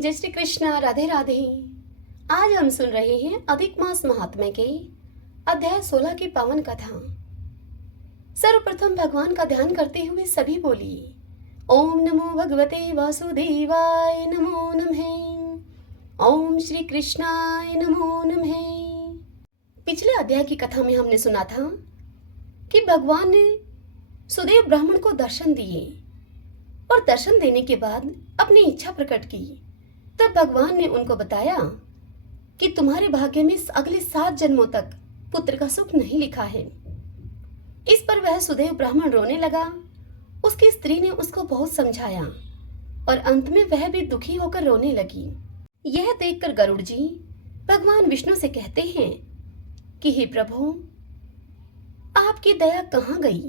जय श्री कृष्णा। राधे राधे। आज हम सुन रहे हैं अधिक मास महात्म्य के अध्याय 16 की पावन कथा। सर्वप्रथम भगवान का ध्यान करते हुए सभी बोलिए ओम नमो भगवते वासुदेवाय नमो नमः। ओम श्री कृष्णाय नमो नमः। पिछले अध्याय की कथा में हमने सुना था कि भगवान ने सुदेव ब्राह्मण को दर्शन दिए और दर्शन देने के बाद अपनी इच्छा प्रकट की। तब भगवान ने उनको बताया कि तुम्हारे भाग्य में अगले 7 जन्मों तक पुत्र का सुख नहीं लिखा है। इस पर वह सुदेव ब्राह्मण रोने लगा। उसकी स्त्री ने उसको बहुत समझाया और अंत में वह भी दुखी होकर रोने लगी। यह देखकर गरुड़ जी भगवान विष्णु से कहते हैं कि हे प्रभु, आपकी दया कहाँ गई।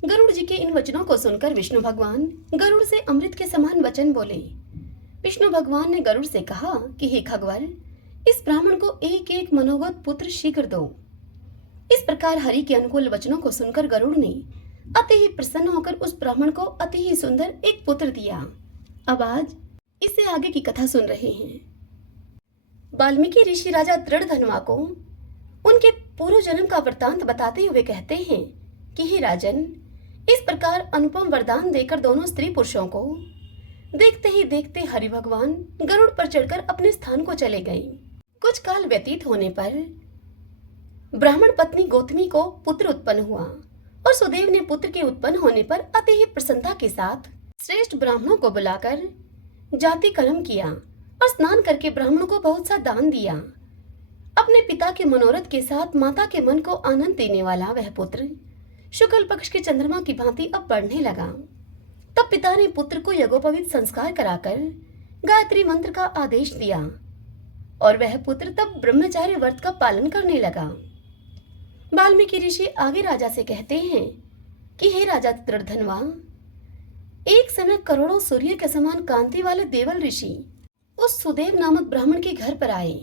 गरुड़ जी के इन वचनों को सुनकर विष्णु भगवान गरुड़ से अमृत के समान वचन बोले। विष्णु भगवान ने गरुड़ से कहा कि हे खगवर, इस ब्राह्मण को एक एक मनोगत पुत्र शीघ्र दो। इस प्रकार हरि के अनुकूल वचनों को सुनकर गरुड़ ने अति ही प्रसन्न होकर उस ब्राह्मण को अति ही सुंदर एक पुत्र दिया। अब आज इससे आगे की कथा सुन रहे हैं। वाल्मीकि ऋषि राजा दृढ़धनवा को उनके पूर्व जन्म का वृतांत बताते हुए कहते हैं कि हे राजन, इस प्रकार अनुपम वरदान देकर दोनों स्त्री पुरुषों को देखते ही देखते हरि भगवान गरुड़ पर चढ़कर अपने स्थान को चले गए। कुछ काल व्यतीत होने पर ब्राह्मण पत्नी गौतमी को पुत्र उत्पन्न हुआ और सुदेव ने पुत्र के उत्पन्न होने पर अति ही प्रसन्नता के साथ श्रेष्ठ ब्राह्मणों को बुलाकर जाति कर्म किया और स्नान करके ब्राह्मणों को बहुत सा दान दिया। अपने पिता के मनोरथ के साथ माता के मन को आनंद देने वाला वह पुत्र शुक्ल पक्ष के चंद्रमा की भांति अब बढ़ने लगा। तब पिता ने पुत्र को यज्ञोपवीत संस्कार कराकर गायत्री मंत्र का आदेश दिया और वह पुत्र तब ब्रह्मचार्य व्रत का पालन करने लगा। वाल्मीकि ऋषि आगे राजा से कहते हैं कि हे राजा दृढ़धनवा, एक समय करोड़ों सूर्य के समान कांति वाले देवल ऋषि उस सुदेव नामक ब्राह्मण के घर पर आए।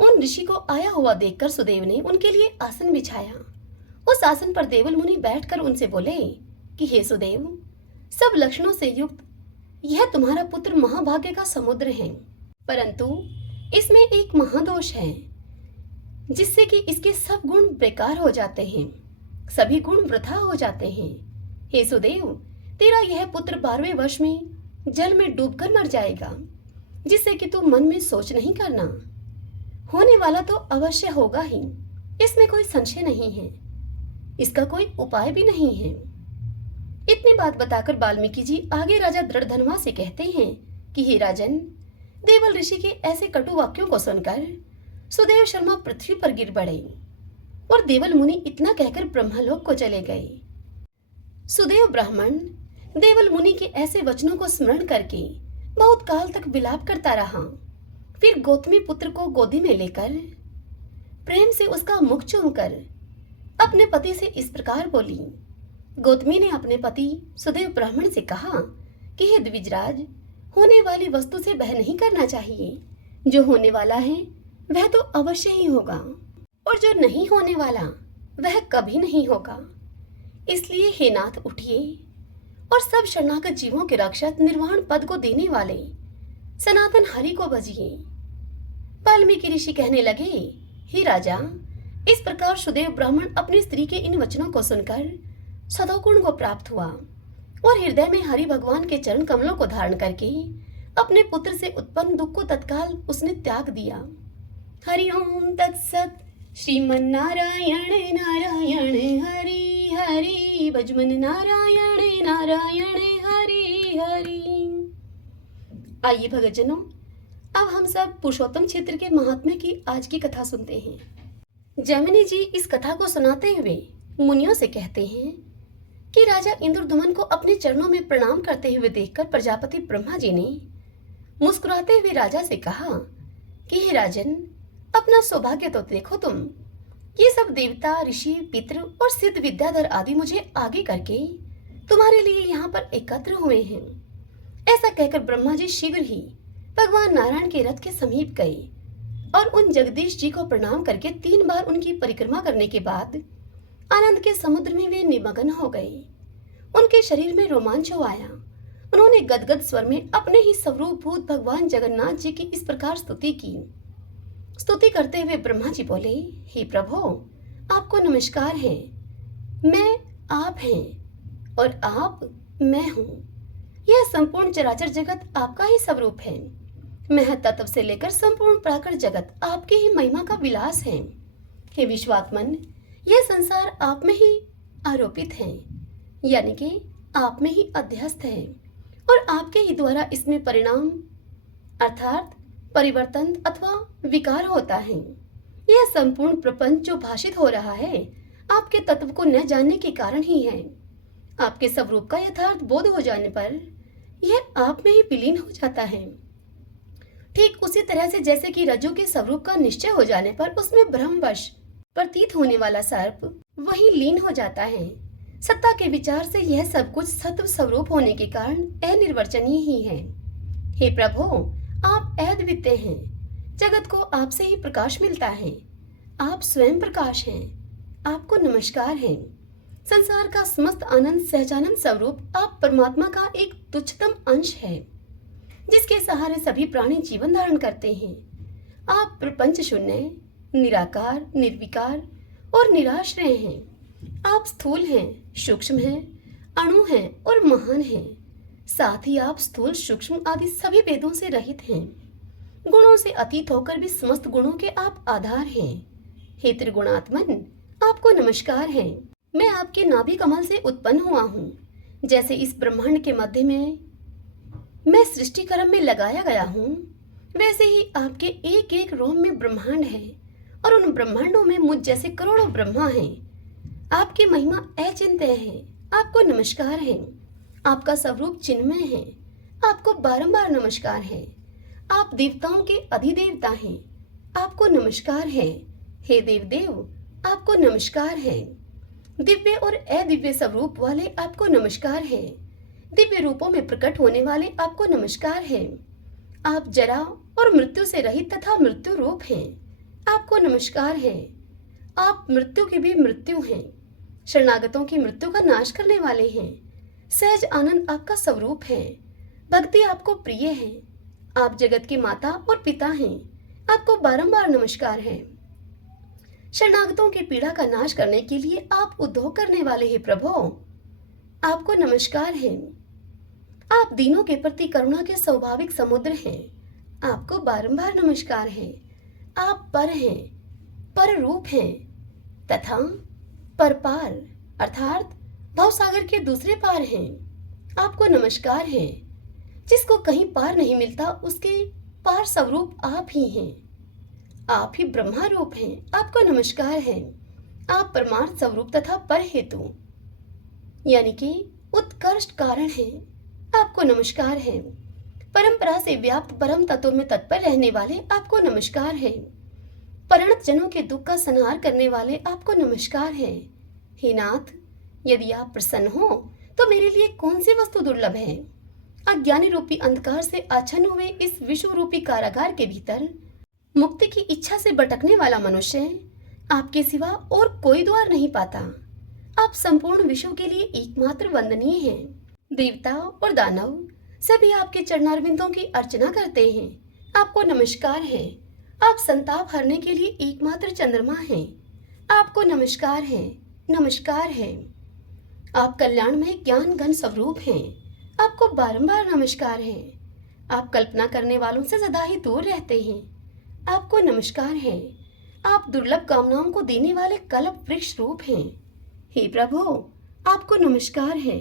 उन ऋषि को आया हुआ देखकर सुदेव ने उनके लिए आसन बिछाया। उस आसन पर देवल मुनि बैठकर उनसे बोले कि हे सुदेव, सब लक्षणों से युक्त यह तुम्हारा पुत्र महाभाग्य का समुद्र है, परंतु इसमें एक महादोष है जिससे कि इसके सब गुण बेकार हो जाते हैं, सभी गुण वृथा हो जाते हैं। हे सुदेव, तेरा यह पुत्र 12वें वर्ष में जल में डूबकर मर जाएगा, जिससे कि तू मन में सोच नहीं करना। होने वाला तो अवश्य होगा ही, इसमें कोई संशय नहीं है, इसका कोई उपाय भी नहीं है। इतनी बात बताकर वाल्मीकि जी आगे राजा दृढ़धनवा से कहते हैं कि हे राजन, देवल ऋषि के ऐसे कटु वाक्यों को सुनकर सुदेव शर्मा पृथ्वी पर गिर पड़े और देवल मुनि इतना कहकर ब्रह्मलोक को चले गए। सुदेव ब्राह्मण देवल मुनि के ऐसे वचनों को स्मरण करके बहुत काल तक विलाप करता रहा। फिर गौतमी पुत्र को गोदी में लेकर प्रेम से उसका मुख चूमकर अपने पति से इस प्रकार बोली। गौतमी ने अपने पति सुदेव ब्राह्मण से कहा कि हे द्विजराज, होने वाली वस्तु से भय नहीं करना चाहिए। जो होने वाला है वह तो अवश्य ही होगा और जो नहीं होने वाला वह कभी नहीं होगा। इसलिए हे नाथ, उठिए और सब शरणागत जीवों के रक्षक निर्वाण पद को देने वाले सनातन हरि को भजिए। वाल्मीकि ऋषि कहने लगे, हे राजा, इस प्रकार सुदेव ब्राह्मण अपनी स्त्री के इन वचनों को सुनकर सदोगुण को प्राप्त हुआ और हृदय में हरि भगवान के चरण कमलों को धारण करके अपने पुत्र से उत्पन्न दुख को तत्काल उसने त्याग दिया। हरि ओम तत्सत। श्रीमन्नारायण नारायण हरि हरि, भजमन नारायण नारायण हरि हरि। आइए भगतजनों, अब हम सब पुरुषोत्तम क्षेत्र के महात्म्य की आज की कथा सुनते हैं। जैमिनी जी इस कथा को सुनाते हुए मुनियों से कहते हैं कि राजा इंद्रदुमन को अपने चरणों में प्रणाम करते हुए देखकर प्रजापति ब्रह्मा जी ने मुस्कुराते हुए राजा से कहा कि हे राजन, अपना सौभाग्य तो देखो तुम। ये सब देवता, ऋषि, पितृ और सिद्ध विद्याधर आदि मुझे आगे करके तुम्हारे लिए यहाँ पर एकत्र हुए हैं। ऐसा कहकर ब्रह्मा जी शीघ्र ही भगवान नारायण के रथ के समीप गए और उन जगदीश जी को प्रणाम करके 3 बार उनकी परिक्रमा करने के बाद आनंद के समुद्र में वे निमग्न हो गए। उनके शरीर में रोमांच आया उन्होंने गदगद स्वर में अपने ही स्वरूपभूत भगवान जगन्नाथ जी की इस प्रकार स्तुति की। स्तुति करते हुए ब्रह्मा जी बोले, हे प्रभु, आपको नमस्कार है। मैं आप हैं और आप मैं हूँ। यह संपूर्ण चराचर जगत आपका ही स्वरूप है। महतत्व से लेकर संपूर्ण प्राकृत जगत आपकी ही महिमा का विलास है। हे विश्वात्मन, यह संसार आप में ही आरोपित है, यानी कि आप में ही अध्यस्त है और आपके ही द्वारा इसमें परिणाम अर्थात परिवर्तन अथवा विकार होता है। यह संपूर्ण प्रपंच जो भाषित हो रहा है आपके तत्व को न जानने के कारण ही है। आपके स्वरूप का यथार्थ बोध हो जाने पर यह आप में ही विलीन हो जाता है। ठीक उसी तरह से जैसे कि रज्जु के स्वरूप का निश्चय हो जाने पर उसमें भ्रमवश प्रतीत होने वाला सर्प वही लीन हो जाता है। सत्ता के विचार से यह सब कुछ सत्व स्वरूप होने के कारण अनिर्वचनीय ही है। हे प्रभु, आप अद्वितीय हैं। जगत को आपसे ही प्रकाश मिलता है। आप स्वयं प्रकाश हैं। आपको नमस्कार है। संसार का समस्त आनंद सहजानंद स्वरूप आप परमात्मा का एक तुच्छतम अंश है, जिसके सहारे सभी प्राणी जीवन धारण करते हैं। आप प्रपंच शून्य, निराकार, निर्विकार और निराश्रय हैं। आप स्थूल हैं, सूक्ष्म हैं, अणु हैं और महान हैं। साथ ही आप स्थूल, सूक्ष्म आदि सभी भेदों से रहित हैं। गुणों से अतीत होकर भी समस्त गुणों के आप आधार हैं। हे त्रिगुणात्मन, आपको नमस्कार है। मैं आपके नाभि कमल से उत्पन्न हुआ हूँ। जैसे इस ब्रह्मांड के मध्य में मैं सृष्टि क्रम में लगाया गया हूँ, वैसे ही आपके एक एक रोम में ब्रह्मांड है और उन ब्रह्मांडों में मुझ जैसे करोड़ों ब्रह्मा हैं। आपकी महिमा अचिंत्य है। आपको नमस्कार है। आपका स्वरूप चिन्मय है। आपको बारंबार नमस्कार है। आप देवताओं के अधिदेवता हैं। आपको नमस्कार है। हे देवदेव, आपको नमस्कार है। दिव्य और अदिव्य स्वरूप वाले आपको नमस्कार है। दिव्य रूपों में प्रकट होने वाले आपको नमस्कार है। आप जरा और मृत्यु से रहित तथा मृत्यु रूप हैं। आपको नमस्कार है। आप मृत्यु की भी मृत्यु हैं। शरणागतों की मृत्यु का नाश करने वाले हैं। सहज आनंद आपका स्वरूप है। भक्ति आपको प्रिय है। आप जगत की माता और पिता हैं। आपको बारंबार नमस्कार है। शरणागतों की पीड़ा का नाश करने के लिए आप उद्योग करने वाले हैं प्रभु। आपको नमस्कार है। आप दीनों के प्रति करुणा के स्वाभाविक समुद्र हैं। आपको बारंबार नमस्कार है। आप पर हैं, पर रूप हैं तथा परपार अर्थात भवसागर के दूसरे पार हैं। आपको नमस्कार है। जिसको कहीं पार नहीं मिलता उसके पार स्वरूप आप ही हैं। आप ही ब्रह्मा रूप हैं। आपको नमस्कार है। आप परमार्थ स्वरूप तथा पर हेतु यानी कि उत्कृष्ट कारण है। आपको नमस्कार है। परंपरा से व्याप्त परम तत्व में तत्पर रहने वाले आपको नमस्कार है। परिणत जनों के दुख का संहार करने वाले आपको नमस्कार है। हे नाथ, यदि आप प्रसन्न हो तो मेरे लिए कौन सी वस्तु दुर्लभ है। अज्ञानी रूपी अंधकार से आच्छन्न हुए इस विश्व रूपी कारागार के भीतर मुक्ति की इच्छा से भटकने वाला मनुष्य आपके सिवा और कोई द्वार नहीं पाता। आप संपूर्ण विश्व के लिए एकमात्र वंदनीय हैं। देवता और दानव सभी आपके चरणारविंदों की अर्चना करते हैं। आपको नमस्कार है। आप संताप हरने के लिए एकमात्र चंद्रमा हैं। आपको नमस्कार है। नमस्कार है। आप कल्याणमय ज्ञान घन स्वरूप हैं। आपको बारंबार नमस्कार है। आप कल्पना करने वालों से सदा ही दूर रहते हैं। आपको नमस्कार है। आप दुर्लभ कामनाओं को देने वाले कल्प वृक्ष रूप हैं। हे प्रभु, आपको नमस्कार है।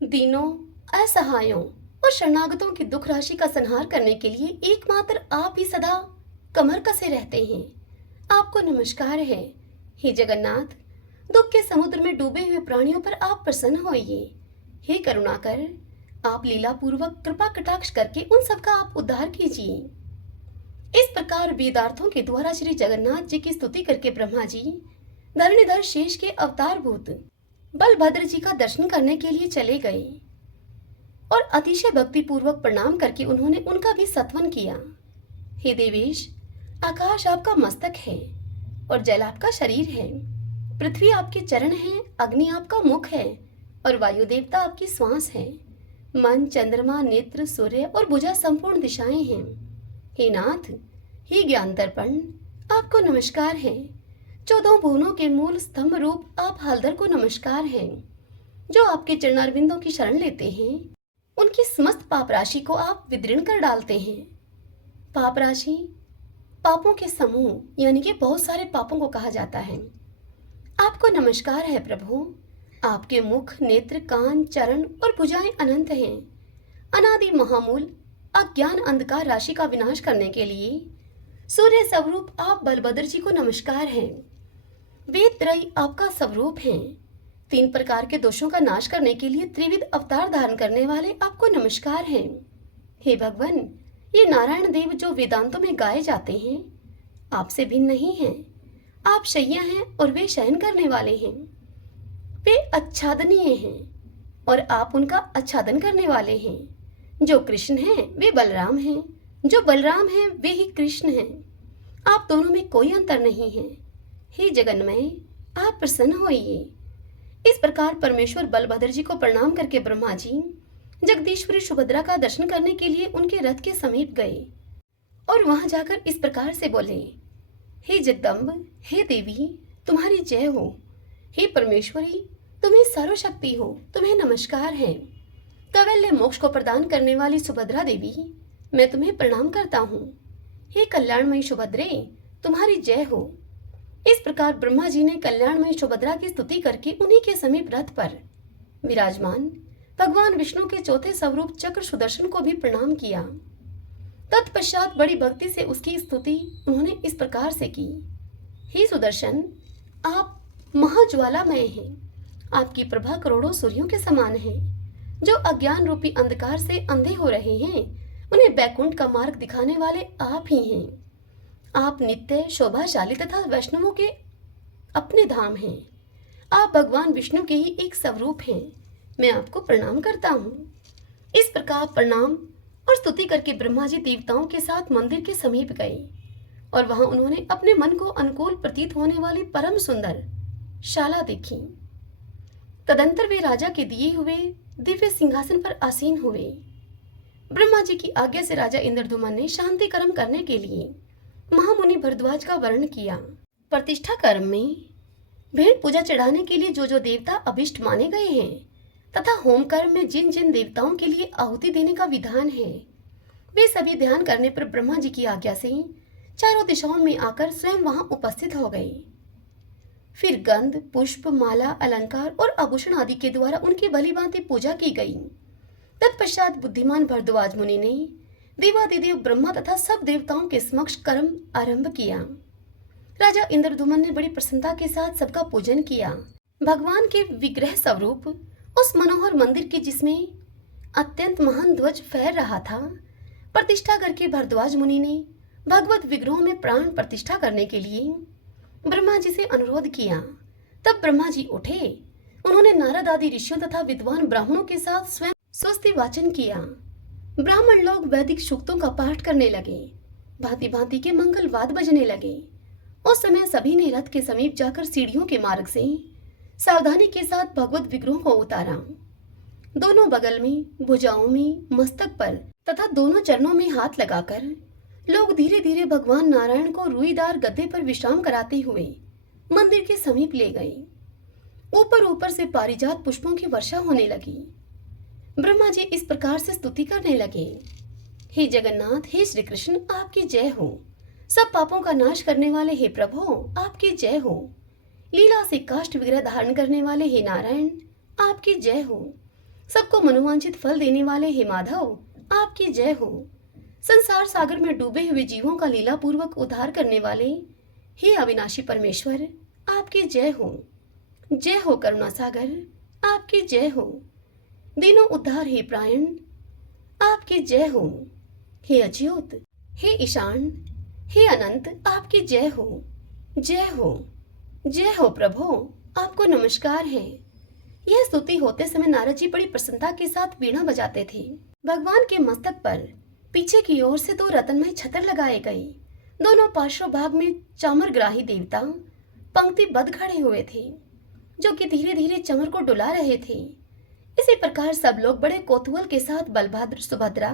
दीनों, असहायों और शरणागतों की दुख राशि का संहार करने के लिए एकमात्र आप ही सदा कमर कसे रहते हैं। आपको नमस्कार है। हे जगन्नाथ, दुख के समुद्र में डूबे हुए प्राणियों पर आप प्रसन्न होइए। हे करुणाकर, आप लीला पूर्वक कृपा कटाक्ष करके उन सबका आप उद्धार कीजिए। इस प्रकार वेदार्थों के द्वारा श्री जगन्नाथ जी की स्तुति करके ब्रह्मा जी धरणीधर शेष के अवतार भूत बलभद्र जी का दर्शन करने के लिए चले गए और अतिशय भक्ति पूर्वक प्रणाम करके उन्होंने उनका भी सत्वन किया। हे देवेश, आकाश आपका मस्तक है और जल आपका शरीर है। पृथ्वी आपके चरण हैं, अग्नि आपका मुख है और वायु देवता आपकी श्वास है। मन, चंद्रमा, नेत्र, सूर्य और भुजा संपूर्ण दिशाएं हैं। हे नाथ, हे ज्ञान दर्पण, आपको नमस्कार है। 14 भुवनों के मूल स्तंभ रूप आप हलधर को नमस्कार है। जो आपके चरणारविंदों की शरण लेते हैं उनकी समस्त पाप राशि को आप विदीर्ण कर डालते हैं। पाप राशि पापों के समूह यानी कि बहुत सारे पापों को कहा जाता है। आपको नमस्कार है प्रभु। आपके मुख, नेत्र, कान, चरण और भुजाएं अनंत हैं। अनादि महामूल अज्ञान अंधकार राशि का विनाश करने के लिए सूर्य स्वरूप आप बलभद्र जी को नमस्कार है। वेद त्रयी आपका स्वरूप है। 3 प्रकार के दोषों का नाश करने के लिए त्रिविध अवतार धारण करने वाले आपको नमस्कार है। हे भगवान, ये नारायण देव जो वेदांतों में गाए जाते हैं आपसे भिन्न नहीं हैं। आप शैया हैं और वे शयन करने वाले हैं। वे आच्छादनीय हैं और आप उनका आच्छादन करने वाले हैं। जो कृष्ण हैं वे बलराम हैं, जो बलराम हैं वे ही कृष्ण हैं। आप दोनों में कोई अंतर नहीं है। हे जगन्मय, आप प्रसन्न होइए। इस प्रकार परमेश्वर बलभद्र जी को प्रणाम करके ब्रह्मा जी जगदीश्वरी सुभद्रा का दर्शन करने के लिए उनके रथ के समीप गए और वहां जाकर इस प्रकार से बोले, हे जगदम्ब, हे देवी, तुम्हारी जय हो। हे परमेश्वरी, तुम्हें सर्वशक्ति हो, तुम्हें नमस्कार है। कैवल्य मोक्ष को प्रदान करने वाली सुभद्रा देवी, मैं तुम्हें प्रणाम करता हूँ। हे कल्याणमयी सुभद्रे, तुम्हारी जय हो। इस प्रकार ब्रह्मा जी ने कल्याणमयी सुभद्रा की स्तुति करके उन्हीं के समीप रथ पर विराजमान भगवान विष्णु के चौथे स्वरूप चक्र सुदर्शन को भी प्रणाम किया। तत्पश्चात बड़ी भक्ति से उसकी स्तुति उन्होंने इस प्रकार से की, हे सुदर्शन, आप महाज्वालामय हैं। आपकी प्रभा करोड़ों सूर्यों के समान है। जो अज्ञान रूपी अंधकार से अंधे हो रहे हैं उन्हें बैकुंठ का मार्ग दिखाने वाले आप ही हैं। आप नित्य शोभाशाली तथा वैष्णवों के अपने धाम हैं। आप भगवान विष्णु के ही एक स्वरूप हैं। मैं आपको प्रणाम करता हूँ। इस प्रकार प्रणाम और स्तुति करके ब्रह्मा जी देवताओं के साथ मंदिर के समीप गए और वहां उन्होंने अपने मन को अनुकूल प्रतीत होने वाली परम सुंदर शाला देखी। तदंतर वे राजा के दिए हुए दिव्य सिंहासन पर आसीन हुए। ब्रह्मा जी की आज्ञा से राजा इंद्रधुमन ने शांति कर्म करने के लिए महामुनि भरद्वाज का वर्ण किया। प्रतिष्ठा कर्म में भेड़ पूजा चढ़ाने के लिए जो जो देवता अभिष्ट माने गए हैं तथा होम कर्म में जिन जिन देवताओं के लिए आहुति देने का विधान है वे सभी ध्यान करने पर ब्रह्मा जी की आज्ञा से चारों दिशाओं में आकर स्वयं वहां उपस्थित हो गए। फिर गंध, पुष्प, माला, अलंकार और आभूषण आदि के द्वारा उनकी भलीभांति पूजा की गई। तत्पश्चात बुद्धिमान भरद्वाज मुनि ने देवादिदेव ब्रह्मा तथा सब देवताओं के समक्ष कर्म आरंभ किया। राजा इंद्रधुमन ने बड़ी प्रसन्नता के साथ सबका पूजन किया। भगवान के विग्रह स्वरूप उस मनोहर मंदिर की जिसमें अत्यंत महान ध्वज फैल रहा था प्रतिष्ठा करके भरद्वाज मुनि ने भगवत विग्रहों में प्राण प्रतिष्ठा करने के लिए ब्रह्मा जी से अनुरोध किया। तब ब्रह्मा जी उठे। उन्होंने नारद आदि ऋषियों तथा विद्वान ब्राह्मणों के साथ स्वयं स्वस्ति वाचन किया। ब्राह्मण लोग वैदिक सूक्तों का पाठ करने लगे। भांति भांति के मंगल वाद बजने लगे। उस समय सभी ने रथ के समीप जाकर सीढ़ियों के मार्ग से सावधानी के साथ भगवत विग्रहों को उतारा। दोनों बगल में, भुजाओं में, मस्तक पर तथा दोनों चरणों में हाथ लगाकर लोग धीरे धीरे भगवान नारायण को रुईदार गद्दे पर विश्राम कराते हुए मंदिर के समीप ले गए। ऊपर ऊपर से पारिजात पुष्पों की वर्षा होने लगी। ब्रह्मा जी इस प्रकार से स्तुति करने लगे, हे जगन्नाथ, हे श्री कृष्ण, आपकी जय हो। सब पापों का नाश करने वाले हे प्रभु, आपकी जय हो। लीला से काष्ठ विग्रह धारण करने वाले हे नारायण, आपकी जय हो। सबको मनोवांछित फल देने वाले हे माधव, आपकी जय हो। संसार सागर में डूबे हुए जीवों का लीला पूर्वक उद्धार करने वाले हे अविनाशी परमेश्वर, आपकी जय हो। जय हो करुणा सागर, आपकी जय हो। दीनों उद्धार हे प्रायण, आपकी जय हो। हे अच्युत, हे ईशान, हे अनंत, आपकी जय हो। जय हो, जय हो प्रभु, आपको नमस्कार है। यह स्तुति होते समय नारद जी बड़ी प्रसन्नता के साथ वीणा बजाते थे। भगवान के मस्तक पर पीछे की ओर से 2 रत्नमय छतर लगाए गए। दोनों पार्श्व भाग में चामरग्राही देवता पंक्तिबद्ध खड़े हुए थे जो कि धीरे धीरे चमर को डुला रहे थे। इसी प्रकार सब लोग बड़े कौतूहल के साथ बलभद्र, सुभद्रा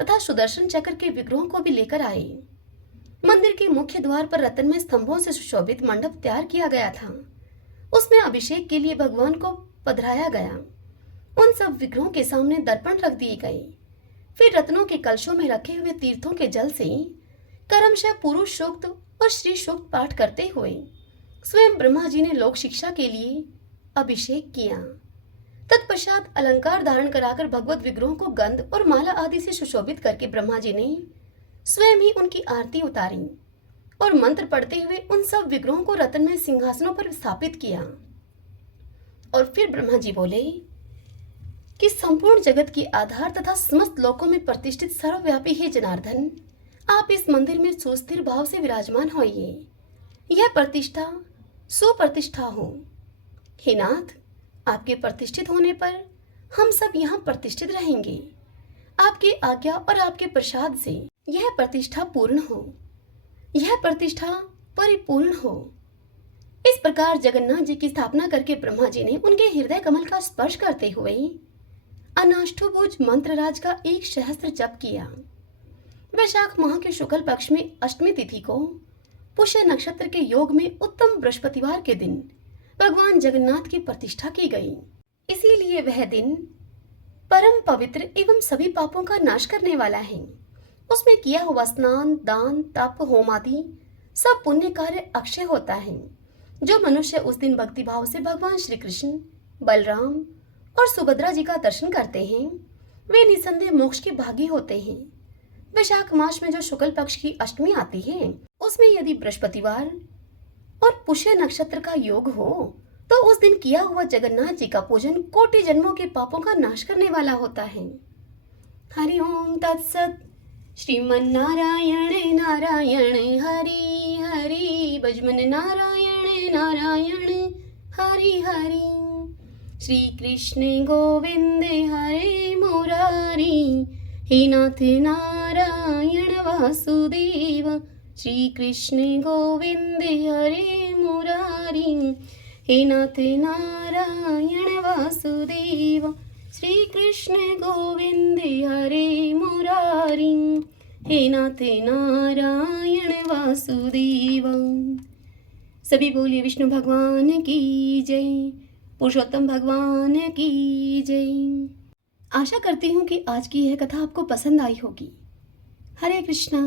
तथा सुदर्शन चक्र के विग्रहों को भी लेकर आए। मंदिर के मुख्य द्वार पर रत्नमय स्तंभों से सुशोभित मंडप तैयार किया गया था। उसमें अभिषेक के लिए भगवान को पधराया गया। उन सब विग्रहों के सामने दर्पण रख दिए गए। फिर रत्नों के कलशों में रखे हुए तीर्थों के जल से क्रमशः पुरुष सूक्त और श्री सूक्त पाठ करते हुए स्वयं ब्रह्मा जी ने लोक शिक्षा के लिए अभिषेक किया। तत्पश्चात अलंकार धारण कराकर भगवत विग्रहों को गंध और माला आदि से सुशोभित करके ब्रह्मा जी ने स्वयं ही उनकी आरती उतारी और मंत्र पढ़ते हुए उन सब विग्रहों को रत्न में सिंहासनों पर स्थापित किया। और फिर ब्रह्मा जी बोले कि संपूर्ण जगत की आधार तथा समस्त लोकों में प्रतिष्ठित सर्वव्यापी हे जनार्दन, आप इस मंदिर में सुस्थिर भाव से विराजमान होइए। यह प्रतिष्ठा सुप्रतिष्ठा हो। हे नाथ, आपके प्रतिष्ठित होने पर हम सब यहाँ प्रतिष्ठित रहेंगे। आपकी आज्ञा और आपके प्रसाद से यह प्रतिष्ठा पूर्ण हो, यह प्रतिष्ठा परिपूर्ण हो। इस प्रकार जगन्नाथ जी की स्थापना करके ब्रह्मा जी ने उनके हृदय कमल का स्पर्श करते हुए अनाष्टभुज मंत्रराज का 1 सहस्त्र जप किया। वैशाख माह के शुक्ल पक्ष में अष्टमी तिथि को पुष्य नक्षत्र के योग में उत्तम बृहस्पतिवार के दिन भगवान जगन्नाथ की प्रतिष्ठा की गई। इसीलिए वह दिन परम पवित्र एवं सभी पापों का नाश करने वाला है। उसमें किया हुआ स्नान, दान, तप, होम आदि सब पुण्य कार्य अक्षय होता है। जो मनुष्य उस दिन भक्ति भाव से भगवान श्री कृष्ण, बलराम और सुभद्रा जी का दर्शन करते हैं, वे निसंदेह मोक्ष के भागी होते हैं। वैशाख मास में जो शुक्ल पक्ष की अष्टमी आती है, उसमें यदि बृहस्पतिवार और पुष्य नक्षत्र का योग हो तो उस दिन किया हुआ जगन्नाथ जी का पूजन कोटि जन्मों के पापों का नाश करने वाला होता है। हरि ओम तत्सत। श्रीमन्नारायण नारायण हरि हरि, भजमन नारायण नारायण हरि हरि। श्री कृष्ण गोविंद हरे मुरारी, हे नाथ नारायण वासुदेव। श्री कृष्ण गोविंद हरे मुरारी, हे नाथ नारायण वासुदेव। श्री कृष्ण गोविंद हरे मुरारी, हे नाथ नारायण वासुदेव। सभी बोलिए विष्णु भगवान की जय, पुरुषोत्तम भगवान की जय। आशा करती हूँ कि आज की यह कथा आपको पसंद आई होगी। हरे कृष्णा।